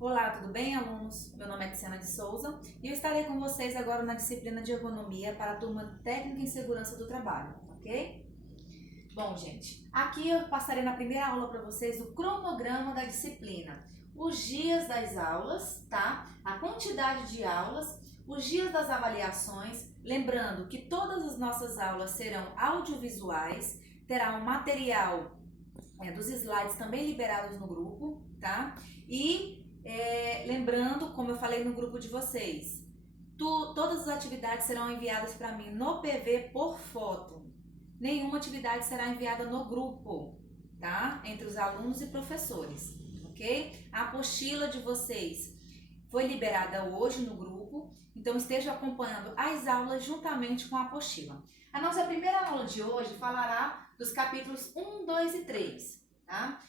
Olá, tudo bem, alunos? Meu nome é Tiziana de Souza e eu estarei com vocês agora na disciplina de Ergonomia para a turma Técnica em Segurança do Trabalho, ok? Bom, gente, aqui eu passarei na primeira aula para vocês o cronograma da disciplina, os dias das aulas, tá? A quantidade de aulas, os dias das avaliações, lembrando que todas as nossas aulas serão audiovisuais, terá um material dos slides também liberados no grupo, tá? E lembrando, como eu falei no grupo de vocês, todas as atividades serão enviadas para mim no PV por foto. Nenhuma atividade será enviada no grupo, tá? Entre os alunos e professores, ok? A apostila de vocês foi liberada hoje no grupo, então esteja acompanhando as aulas juntamente com a apostila. A nossa primeira aula de hoje falará dos capítulos 1, 2 e 3, tá?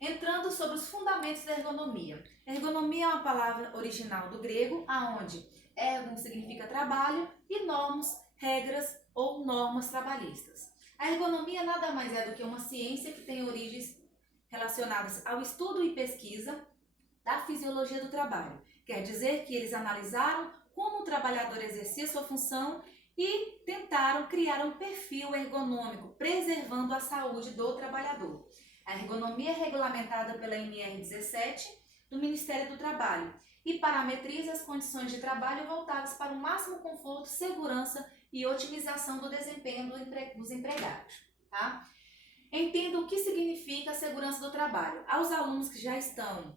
Entrando sobre os fundamentos da ergonomia. Ergonomia é uma palavra original do grego, aonde ergon significa trabalho e normos, regras ou normas trabalhistas. A ergonomia nada mais é do que uma ciência que tem origens relacionadas ao estudo e pesquisa da fisiologia do trabalho. Quer dizer que eles analisaram como o trabalhador exercia sua função e tentaram criar um perfil ergonômico, preservando a saúde do trabalhador. A ergonomia é regulamentada pela NR 17 do Ministério do Trabalho e parametriza as condições de trabalho voltadas para o máximo conforto, segurança e otimização do desempenho dos empregados. Tá? Entenda o que significa a segurança do trabalho. Aos alunos que já estão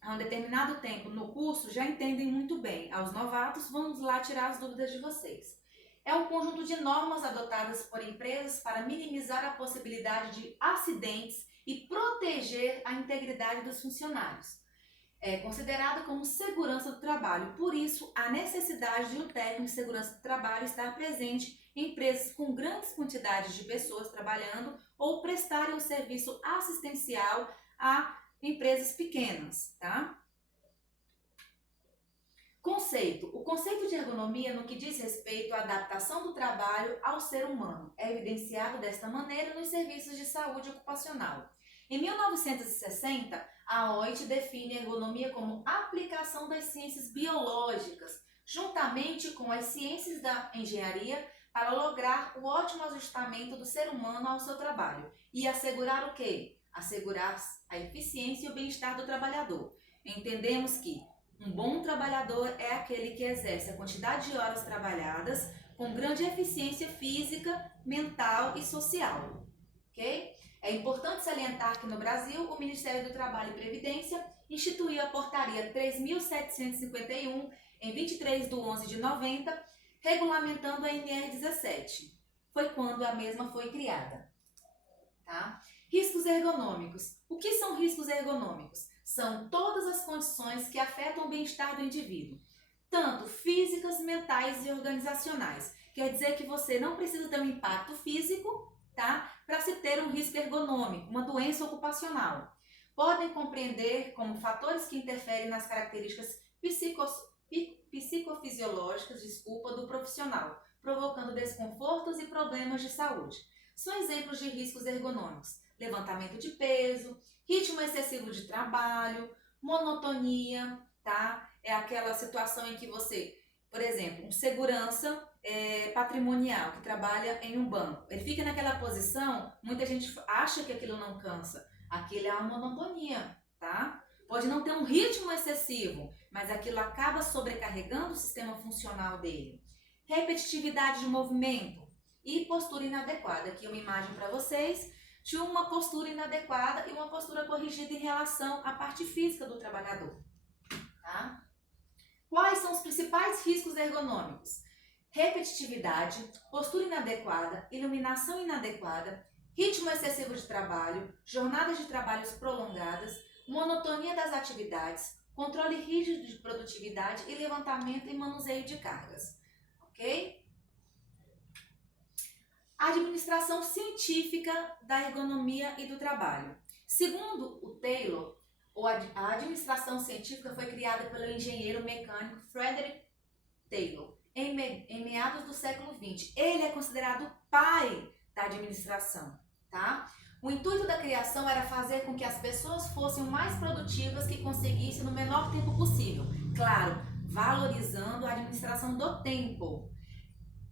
há um determinado tempo no curso, já entendem muito bem. Aos novatos, vamos lá tirar as dúvidas de vocês. É um conjunto de normas adotadas por empresas para minimizar a possibilidade de acidentes e proteger a integridade dos funcionários. É considerado como segurança do trabalho, por isso a necessidade de um técnico de segurança do trabalho estar presente em empresas com grandes quantidades de pessoas trabalhando ou prestarem um serviço assistencial a empresas pequenas, tá? Conceito. O conceito de ergonomia no que diz respeito à adaptação do trabalho ao ser humano é evidenciado desta maneira nos serviços de saúde ocupacional. Em 1960, a OIT define a ergonomia como aplicação das ciências biológicas, juntamente com as ciências da engenharia, para lograr o ótimo ajustamento do ser humano ao seu trabalho e assegurar o quê? Assegurar a eficiência e o bem-estar do trabalhador. Entendemos que um bom trabalhador é aquele que exerce a quantidade de horas trabalhadas com grande eficiência física, mental e social. Ok? É importante salientar que no Brasil, o Ministério do Trabalho e Previdência instituiu a Portaria 3.751, em 23 de 11 de 90, regulamentando a NR 17. Foi quando a mesma foi criada. Tá? Riscos ergonômicos. O que são riscos ergonômicos? São todas as condições que afetam o bem-estar do indivíduo, tanto físicas, mentais e organizacionais. Quer dizer que você não precisa ter um impacto físico, tá? Para se ter um risco ergonômico, uma doença ocupacional. Podem compreender como fatores que interferem nas características psicofisiológicas, do profissional, provocando desconfortos e problemas de saúde. São exemplos de riscos ergonômicos: levantamento de peso, ritmo excessivo de trabalho, monotonia, tá? É aquela situação em que você, por exemplo, um segurança patrimonial que trabalha em um banco, ele fica naquela posição, muita gente acha que aquilo não cansa. Aquilo é uma monotonia, tá? Pode não ter um ritmo excessivo, mas aquilo acaba sobrecarregando o sistema funcional dele. Repetitividade de movimento e postura inadequada. Aqui uma imagem para vocês de uma postura inadequada e uma postura corrigida em relação à parte física do trabalhador. Tá? Quais são os principais riscos ergonômicos? Repetitividade, postura inadequada, iluminação inadequada, ritmo excessivo de trabalho, jornadas de trabalhos prolongadas, monotonia das atividades, controle rígido de produtividade e levantamento e manuseio de cargas. Ok? Administração científica da ergonomia e do trabalho. Segundo o Taylor, a administração científica foi criada pelo engenheiro mecânico Frederick Taylor em meados do século XX. Ele é considerado o pai da administração, tá? O intuito da criação era fazer com que as pessoas fossem o mais produtivas que conseguissem no menor tempo possível. Claro, valorizando a administração do tempo.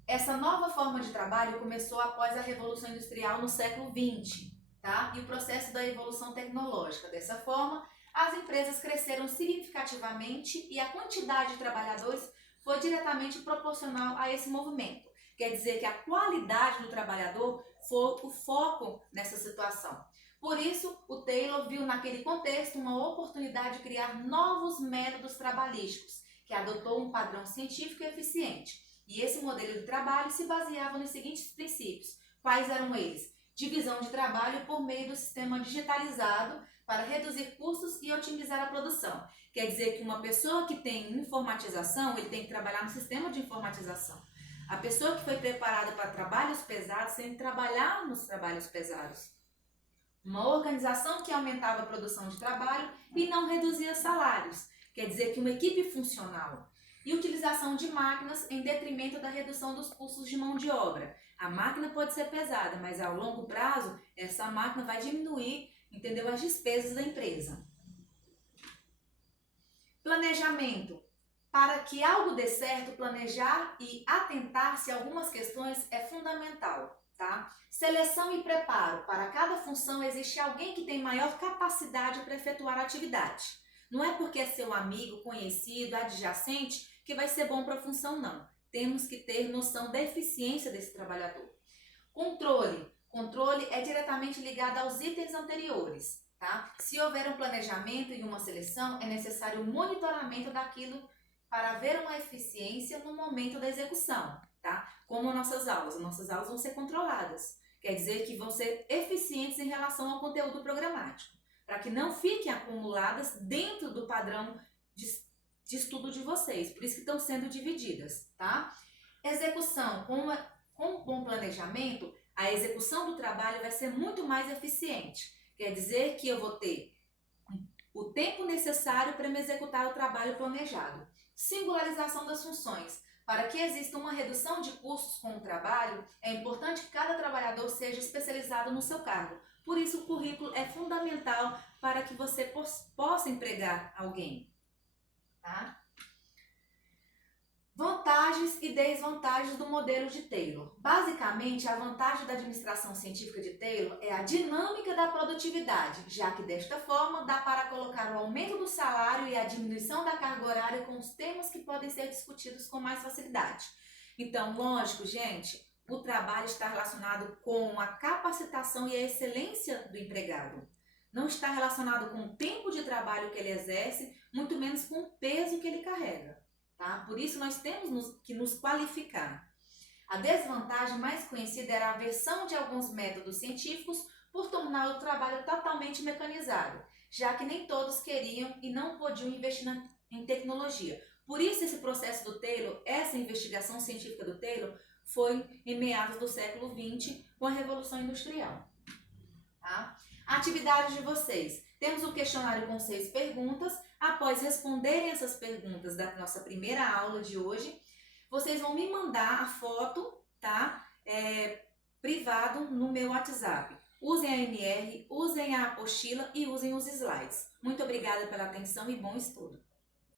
Essa nova forma de trabalho começou após a Revolução Industrial no século XX, tá? E o processo da evolução tecnológica. Dessa forma, as empresas cresceram significativamente e a quantidade de trabalhadores foi diretamente proporcional a esse movimento. Quer dizer que a qualidade do trabalhador foi o foco nessa situação. Por isso, o Taylor viu naquele contexto uma oportunidade de criar novos métodos trabalhísticos, que adotou um padrão científico e eficiente. E esse modelo de trabalho se baseava nos seguintes princípios. Quais eram eles? Divisão de trabalho por meio do sistema digitalizado para reduzir custos e otimizar a produção. Quer dizer que uma pessoa que tem informatização, ele tem que trabalhar no sistema de informatização. A pessoa que foi preparada para trabalhos pesados tem que trabalhar nos trabalhos pesados. Uma organização que aumentava a produção de trabalho e não reduzia salários. Quer dizer que uma equipe funcional. E utilização de máquinas em detrimento da redução dos custos de mão de obra. A máquina pode ser pesada, mas ao longo prazo, essa máquina vai diminuir, entendeu, as despesas da empresa. Planejamento. Para que algo dê certo, planejar e atentar-se a algumas questões é fundamental, tá? Seleção e preparo. Para cada função existe alguém que tem maior capacidade para efetuar a atividade. Não é porque é seu amigo, conhecido, adjacente, que vai ser bom para a função, não. Temos que ter noção da eficiência desse trabalhador. Controle. Controle é diretamente ligado aos itens anteriores, tá? Se houver um planejamento e uma seleção, é necessário o monitoramento daquilo para ver uma eficiência no momento da execução, tá? Como as nossas aulas vão ser controladas. Quer dizer que vão ser eficientes em relação ao conteúdo programático, para que não fiquem acumuladas dentro do padrão de estudo de vocês, por isso que estão sendo divididas, tá? Execução. Com um bom planejamento, a execução do trabalho vai ser muito mais eficiente. Quer dizer que eu vou ter o tempo necessário para me executar o trabalho planejado. Singularização das funções. Para que exista uma redução de custos com o trabalho, é importante que cada trabalhador seja especializado no seu cargo. Por isso, o currículo é fundamental para que você possa empregar alguém. Tá? Vantagens e desvantagens do modelo de Taylor. Basicamente, a vantagem da administração científica de Taylor é a dinâmica da produtividade, já que desta forma dá para colocar o aumento do salário e a diminuição da carga horária com os temas que podem ser discutidos com mais facilidade. Então, lógico, gente, o trabalho está relacionado com a capacitação e a excelência do empregado. Não está relacionado com o tempo de trabalho que ele exerce, muito menos com o peso que ele carrega. Tá? Por isso, nós temos que nos qualificar. A desvantagem mais conhecida era a aversão de alguns métodos científicos por tornar o trabalho totalmente mecanizado, já que nem todos queriam e não podiam investir em tecnologia. Por isso, esse processo do Taylor, essa investigação científica do Taylor, foi em meados do século XX, com a Revolução Industrial. Tá? Atividades de vocês. Temos um questionário com 6 perguntas. Após responderem essas perguntas da nossa primeira aula de hoje, vocês vão me mandar a foto, tá? Privado no meu WhatsApp. Usem a NR, usem a apostila e usem os slides. Muito obrigada pela atenção e bom estudo.